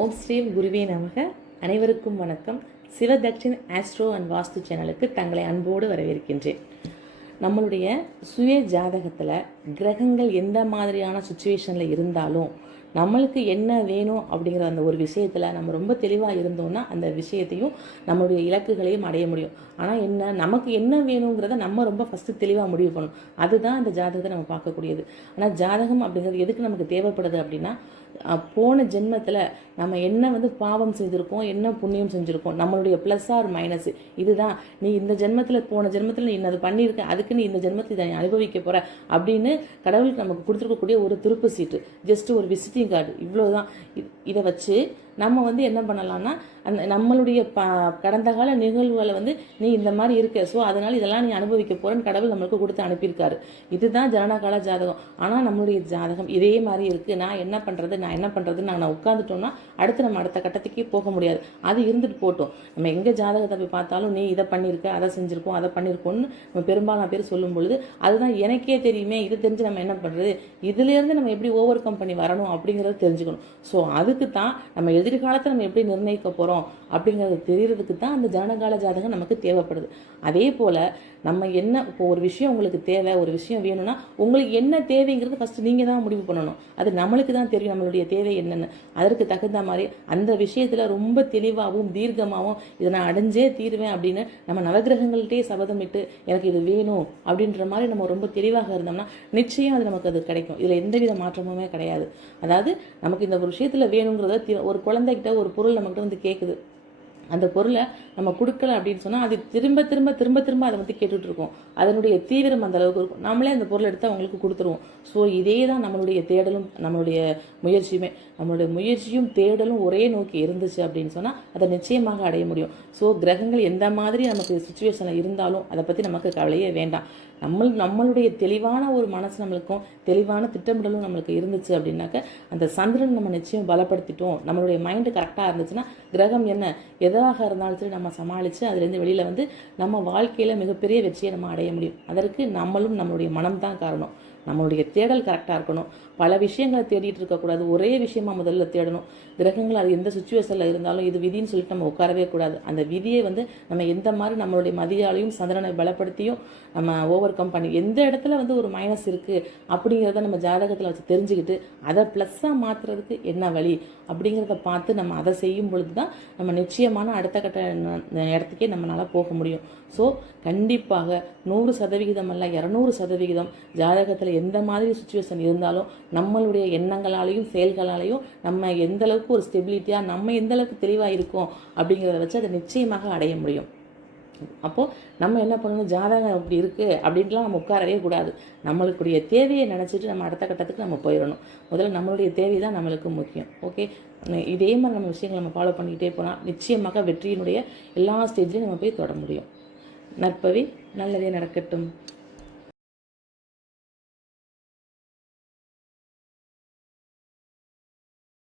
ஓம் ஸ்ரீம் குருவே நமக. அனைவருக்கும் வணக்கம். சிவதக்ஷின் ஆஸ்ட்ரோ அண்ட் வாஸ்து சேனலுக்கு தங்களை அன்போடு வரவேற்கின்றேன். நம்மளுடைய சுய ஜாதகத்தில் கிரகங்கள் எந்த மாதிரியான சுச்சுவேஷனில் இருந்தாலும் நம்மளுக்கு என்ன வேணும் அப்படிங்கிற அந்த ஒரு விஷயத்தில் நம்ம ரொம்ப தெளிவாக இருந்தோம்னா அந்த விஷயத்தையும் நம்மளுடைய இலக்குகளையும் அடைய முடியும். ஆனால் என்ன நமக்கு என்ன வேணுங்கிறத நம்ம ரொம்ப ஃபஸ்ட்டு தெளிவாக முடிவு பண்ணணும். அதுதான் அந்த ஜாதகத்தை நம்ம பார்க்கக்கூடியது. ஆனால் ஜாதகம் அப்படிங்கிறது எதுக்கு நமக்கு தேவைப்படுது அப்படின்னா, போன ஜென்மத்தில் நம்ம என்ன பாவம் செஞ்சுருக்கோம், என்ன புண்ணியம் செஞ்சுருக்கோம், நம்மளுடைய ப்ளஸ் ஆர் மைனஸ் இதுதான். நீ இந்த ஜென்மத்தில் போன ஜென்மத்தில் நீ என்னது பண்ணியிருக்க, அதுக்கு நீ இந்த ஜென்மத்தில் இதை அனுபவிக்க போகிற அப்படின்னு கடவுளுக்கு நமக்கு கொடுத்துருக்கக்கூடிய ஒரு திருப்பு சீட்டு, ஜஸ்ட் ஒரு விசிட்டிங் கார்டு, இவ்வளோதான். இதை வச்சு நம்ம என்ன பண்ணலாம்னா, அந்த நம்மளுடைய கடந்த கால நிகழ்வுகளை நீ இந்த மாதிரி இருக்க, ஸோ அதனால் இதெல்லாம் நீ அனுபவிக்க போகிறேன்னு கடவுள் நம்மளுக்கு கொடுத்து அனுப்பியிருக்காரு. இதுதான் ஜனனகால ஜாதகம். ஆனால் நம்மளுடைய ஜாதகம் இதே மாதிரி இருக்குது. நான் என்ன பண்ணுறதுன்னு நாங்கள் உட்காந்துட்டோம்னா அடுத்து நம்ம அடுத்த கட்டத்துக்கே போக முடியாது. அது இருந்துட்டு போட்டோம். நம்ம எங்கே ஜாதகத்தை போய் பார்த்தாலும் நீ இதை பண்ணியிருக்க, அதை செஞ்சுருக்கோம், அதை பண்ணியிருக்கோன்னு நம்ம பெரும்பாலான பேர் சொல்லும் பொழுது அதுதான் எனக்கே தெரியுமே, இது தெரிஞ்சு நம்ம என்ன பண்ணுறது, இதுலேருந்து நம்ம எப்படி ஓவர் கம் பண்ணி வரணும் அப்படிங்கிறத தெரிஞ்சுக்கணும். ஸோ அதுக்கு தான் நம்ம எதிர்காலத்தை நம்ம எப்படி நிர்ணயிக்க போகிறோம் அப்படிங்கிறது தெரியறதுக்கு தான் அந்த ஜனகால ஜாதகம் நமக்கு தேவைப்படுது. அதே போல் நம்ம இப்போ ஒரு விஷயம் உங்களுக்கு தேவை, ஒரு விஷயம் வேணும்னா உங்களுக்கு என்ன தேவைங்கிறது ஃபஸ்ட்டு நீங்கள் தான் முடிவு பண்ணணும். அது நம்மளுக்கு தான் தெரியும் நம்மளுடைய தேவை என்னென்னு. அதற்கு தகுந்த மாதிரி அந்த விஷயத்தில் ரொம்ப தெளிவாகவும் தீர்க்கமாகவும் இதை நான் அடைஞ்சே தீருவேன் அப்படின்னு நம்ம நவகிரகங்கள்கிட்டே சபதமிட்டு எனக்கு இது வேணும் அப்படின்ற மாதிரி நம்ம ரொம்ப தெளிவாக இருந்தோம்னா நிச்சயம் அது நமக்கு அது கிடைக்கும். இதில் எந்தவித மாற்றமுமே கிடையாது. அதாவது நமக்கு இந்த ஒரு விஷயத்தில் வேணுங்கிறத ஒரு குழந்தைகிட்ட ஒரு பொருள் நம்மகிட்ட கேட்குது, அந்த பொருளை நம்ம கொடுக்கல அப்படின்னு சொன்னால் அது திரும்ப திரும்ப திரும்ப திரும்ப அதை கேட்டுட்டு இருக்கோம். அதனுடைய தீவிரம் அந்த அளவுக்கு இருக்கும். நம்மளே அந்த பொருளை எடுத்து அவங்களுக்கு கொடுத்துருவோம். ஸோ இதே தான் நம்மளுடைய தேடலும் நம்மளுடைய முயற்சியுமே. நம்மளுடைய முயற்சியும் தேடலும் ஒரே நோக்கி இருந்துச்சு அப்படின்னு சொன்னால் அதை நிச்சயமாக அடைய முடியும். ஸோ கிரகங்கள் எந்த மாதிரி நமக்கு சுச்சுவேஷனில் இருந்தாலும் அதை பற்றி நமக்கு கவலையே வேண்டாம். நம்மளுடைய தெளிவான ஒரு மனசு நம்மளுக்கும் தெளிவான திட்டமிடலும் நம்மளுக்கு இருந்துச்சு அப்படின்னாக்க அந்த சந்திரன் நம்ம நிச்சயம் பலப்படுத்திட்டோம். நம்மளுடைய மைண்டு கரெக்டாக இருந்துச்சுன்னா கிரகம் என்ன எதாக இருந்தாலும் சரி நம்ம சமாளித்து அதுலேருந்து வெளியில் நம்ம வாழ்க்கையில் மிகப்பெரிய வெற்றியை நம்ம அடைய முடியும். அதற்கு நம்மளுடைய மனம் தான் காரணம். நம்மளுடைய தேடல் கரெக்டாக இருக்கணும். பல விஷயங்களை தேடிட்டு இருக்கக்கூடாது. ஒரே விஷயமா முதல்ல தேடணும். கிரகங்கள் அது எந்த சுச்சுவேஷனில் இருந்தாலும் இது விதின்னு சொல்லிட்டு நம்ம உட்காரவே கூடாது. அந்த விதியை நம்ம எந்த மாதிரி நம்மளுடைய மதியாலையும் சந்திரனை பலப்படுத்தியும் நம்ம ஓவர் கம் பண்ணி எந்த இடத்துல ஒரு மைனஸ் இருக்குது அப்படிங்கிறத நம்ம ஜாதகத்தில் வச்சு தெரிஞ்சுக்கிட்டு அதை ப்ளஸ்ஸாக மாற்றுறதுக்கு என்ன வழி அப்படிங்கிறத பார்த்து நம்ம அதை செய்யும் பொழுது தான் நம்ம நிச்சயமான அடுத்த கட்ட இடத்துக்கே நம்மளால் போக முடியும். ஸோ கண்டிப்பாக 100% அல்ல 200% ஜாதகத்தில் எந்த மாதிரி சுச்சுவேஷன் இருந்தாலும் நம்மளுடைய எண்ணங்களாலையும் செயல்களாலையும் நம்ம எந்த அளவுக்கு ஒரு ஸ்டெபிலிட்டியாக நம்ம எந்த அளவுக்கு தெளிவாக இருக்கோம் அப்படிங்கிறத வச்சு அதை நிச்சயமாக அடைய முடியும். அப்போது நம்ம என்ன பண்ணணும், ஜாதகம் அப்படி இருக்குது அப்படின்ட்டுலாம் நம்ம உட்காரவே கூடாது. நம்மளுக்குடைய தேவையை நினச்சிட்டு நம்ம அடுத்த கட்டத்துக்கு நம்ம போயிடணும். முதல்ல நம்மளுடைய தேவை தான் நம்மளுக்கு முக்கியம். ஓகே, இதே மாதிரி நம்ம விஷயங்களை நம்ம ஃபாலோ பண்ணிக்கிட்டே போனால் நிச்சயமாக வெற்றியினுடைய எல்லா ஸ்டேஜ்லையும் நம்ம போய் தொட முடியும். நற்பவி நல்லதே நடக்கட்டும்.